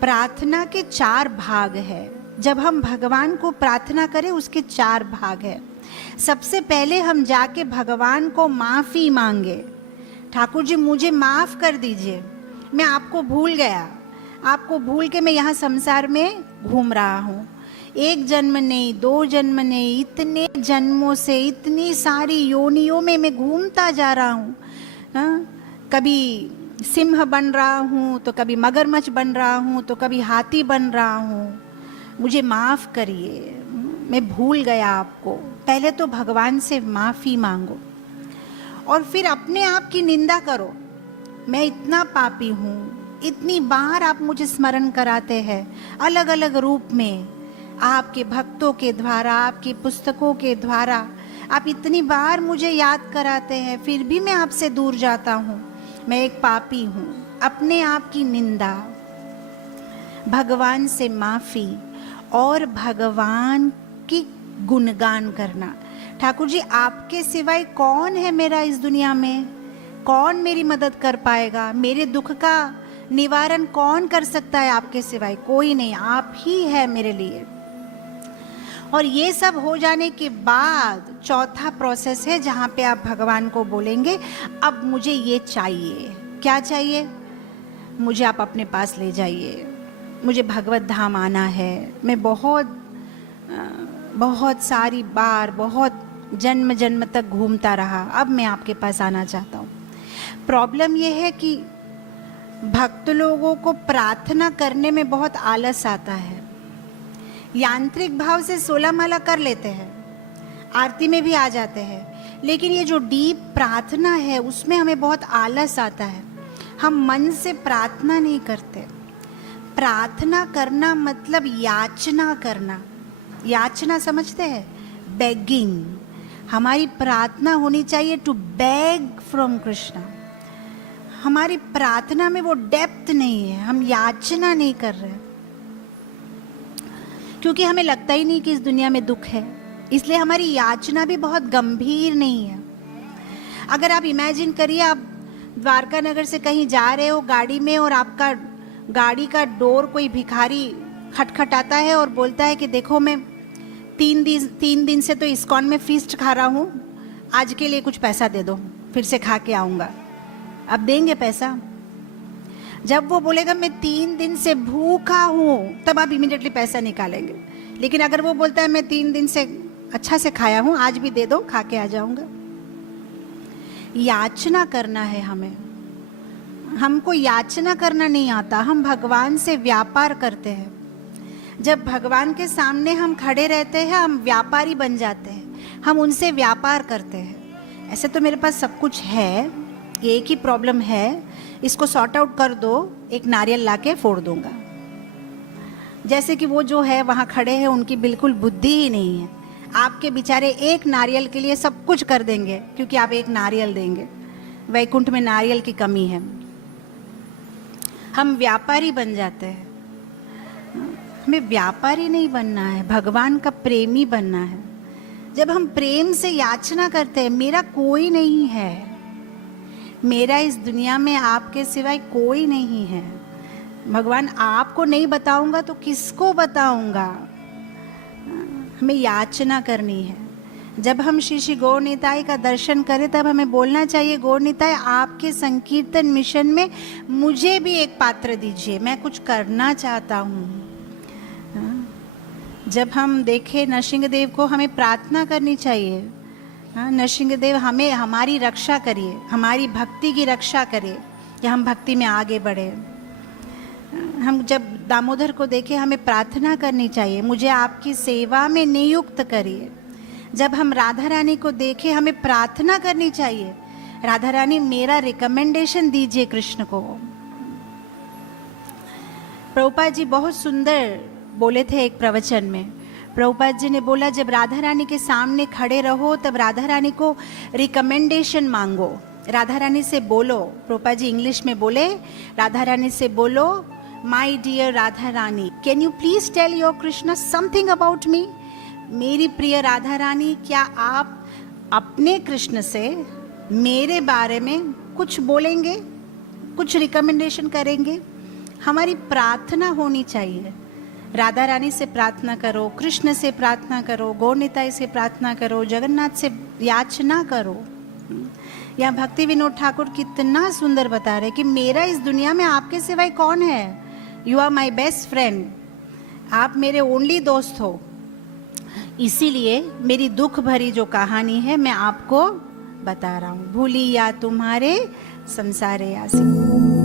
प्रार्थना के 4 भाग है। जब हम भगवान को प्रार्थना करें उसके 4 भाग है। सबसे पहले हम जाके भगवान को माफ़ी मांगे, ठाकुर जी मुझे माफ़ कर दीजिए, मैं आपको भूल गया, आपको भूल के मैं यहाँ संसार में घूम रहा हूँ। 1 जन्म नहीं, 2 जन्म नहीं, इतने जन्मों से इतनी सारी योनियों में मैं घूमता जा रहा हूँ। कभी सिंह बन रहा हूँ, तो कभी मगरमच्छ बन रहा हूँ, तो कभी हाथी बन रहा हूँ, मुझे माफ़ करिए, मैं भूल गया आपको। पहले तो भगवान से माफ़ी मांगो और फिर अपने आप की निंदा करो, मैं इतना पापी हूँ, इतनी बार आप मुझे स्मरण कराते हैं अलग अलग रूप में, आपके भक्तों के द्वारा, आपकी पुस्तकों के द्वारा आप इतनी बार मुझे याद कराते हैं, फिर भी मैं आपसे दूर जाता हूँ, मैं एक पापी हूँ। अपने आप की निंदा, भगवान से माफ़ी और भगवान की गुणगान करना। ठाकुर जी आपके सिवाय कौन है मेरा इस दुनिया में, कौन मेरी मदद कर पाएगा, मेरे दुख का निवारण कौन कर सकता है आपके सिवाय, कोई नहीं, आप ही है मेरे लिए। और ये सब हो जाने के बाद चौथा प्रोसेस है जहाँ पे आप भगवान को बोलेंगे अब मुझे ये चाहिए। क्या चाहिए? मुझे आप अपने पास ले जाइए, मुझे भगवत धाम आना है, मैं बहुत सारी बार बहुत जन्म जन्म तक घूमता रहा, अब मैं आपके पास आना चाहता हूँ। प्रॉब्लम यह है कि भक्त लोगों को प्रार्थना करने में बहुत आलस आता है। यांत्रिक भाव से 16 माला कर लेते हैं, आरती में भी आ जाते हैं, लेकिन ये जो डीप प्रार्थना है उसमें हमें बहुत आलस आता है। हम मन से प्रार्थना नहीं करते। प्रार्थना करना मतलब याचना करना। याचना समझते हैं? बेगिंग। हमारी प्रार्थना होनी चाहिए टू बेग फ्रॉम कृष्णा। हमारी प्रार्थना में वो डेप्थ नहीं है, हम याचना नहीं कर रहे, क्योंकि हमें लगता ही नहीं कि इस दुनिया में दुख है, इसलिए हमारी याचना भी बहुत गंभीर नहीं है। अगर आप इमेजिन करिए, आप द्वारका नगर से कहीं जा रहे हो गाड़ी में और आपका गाड़ी का डोर कोई भिखारी खटखटाता है और बोलता है कि देखो मैं 3 दिन से तो इस्कॉन में फीस्ट खा रहा हूँ, आज के लिए कुछ पैसा दे दो, फिर से खा के आऊँगा। अब देंगे पैसा? जब वो बोलेगा मैं 3 दिन से भूखा हूँ, तब आप इमीडिएटली पैसा निकालेंगे। लेकिन अगर वो बोलता है मैं 3 दिन से अच्छा से खाया हूँ, आज भी दे दो, खा के आ जाऊँगा। याचना करना है हमें। हमको याचना करना नहीं आता, हम भगवान से व्यापार करते हैं। जब भगवान के सामने हम खड़े रहते हैं, हम व्यापारी बन जाते हैं, हम उनसे व्यापार करते हैं। ऐसे तो मेरे पास सब कुछ है, एक ही प्रॉब्लम है, इसको सॉर्ट आउट कर दो, एक नारियल लाके फोड़ दूंगा। जैसे कि वो जो है वहाँ खड़े हैं, उनकी बिल्कुल बुद्धि ही नहीं है। आपके बेचारे एक नारियल के लिए सब कुछ कर देंगे, क्योंकि आप एक नारियल देंगे। वैकुंठ में नारियल की कमी है। हम व्यापारी बन जाते हैं। हमें व्यापारी नहीं बनना है, भगवान का प्रेमी बनना है। जब हम प्रेम से याचना करते हैं, मेरा कोई नहीं है, मेरा इस दुनिया में आपके सिवाय कोई नहीं है, भगवान आपको नहीं बताऊंगा तो किसको बताऊंगा। हमें याचना करनी है। जब हम श्री श्री गौर निताई का दर्शन करें, तब हमें बोलना चाहिए, गौर निताई आपके संकीर्तन मिशन में मुझे भी एक पात्र दीजिए, मैं कुछ करना चाहता हूँ। जब हम देखें नरसिंहदेव को, हमें प्रार्थना करनी चाहिए, नरसिंहदेव हमें हमारी रक्षा करिए, हमारी भक्ति की रक्षा करिए, कि हम भक्ति में आगे बढ़े। हम जब दामोदर को देखें, हमें प्रार्थना करनी चाहिए, मुझे आपकी सेवा में नियुक्त करिए। जब हम राधा रानी को देखें, हमें प्रार्थना करनी चाहिए, राधा रानी मेरा रिकमेंडेशन दीजिए कृष्ण को। प्रभुपाद जी बहुत सुंदर बोले थे एक प्रवचन में। प्रभुपाद जी ने बोला, जब राधा रानी के सामने खड़े रहो, तब राधा रानी को रिकमेंडेशन मांगो, राधा रानी से बोलो। प्रभुपाद जी इंग्लिश में बोले, राधा रानी से बोलो, my dear Radha Rani, can you please tell your Krishna something about me. मेरी प्रिय राधा रानी, क्या आप अपने कृष्ण से मेरे बारे में कुछ बोलेंगे, कुछ रिकमेंडेशन करेंगे। हमारी प्रार्थना होनी चाहिए। राधा रानी से प्रार्थना करो, कृष्ण से प्रार्थना करो, गौरनिताई से प्रार्थना करो, जगन्नाथ से याचना करो। यहाँ भक्ति विनोद ठाकुर कितना सुंदर बता रहे कि मेरा इस दुनिया में आपके सिवाय कौन है। You are my best friend, आप मेरे ओनली दोस्त हो। इसीलिए मेरी दुख भरी जो कहानी है मैं आपको बता रहा हूँ। भूली या तुम्हारे संसारे आसी।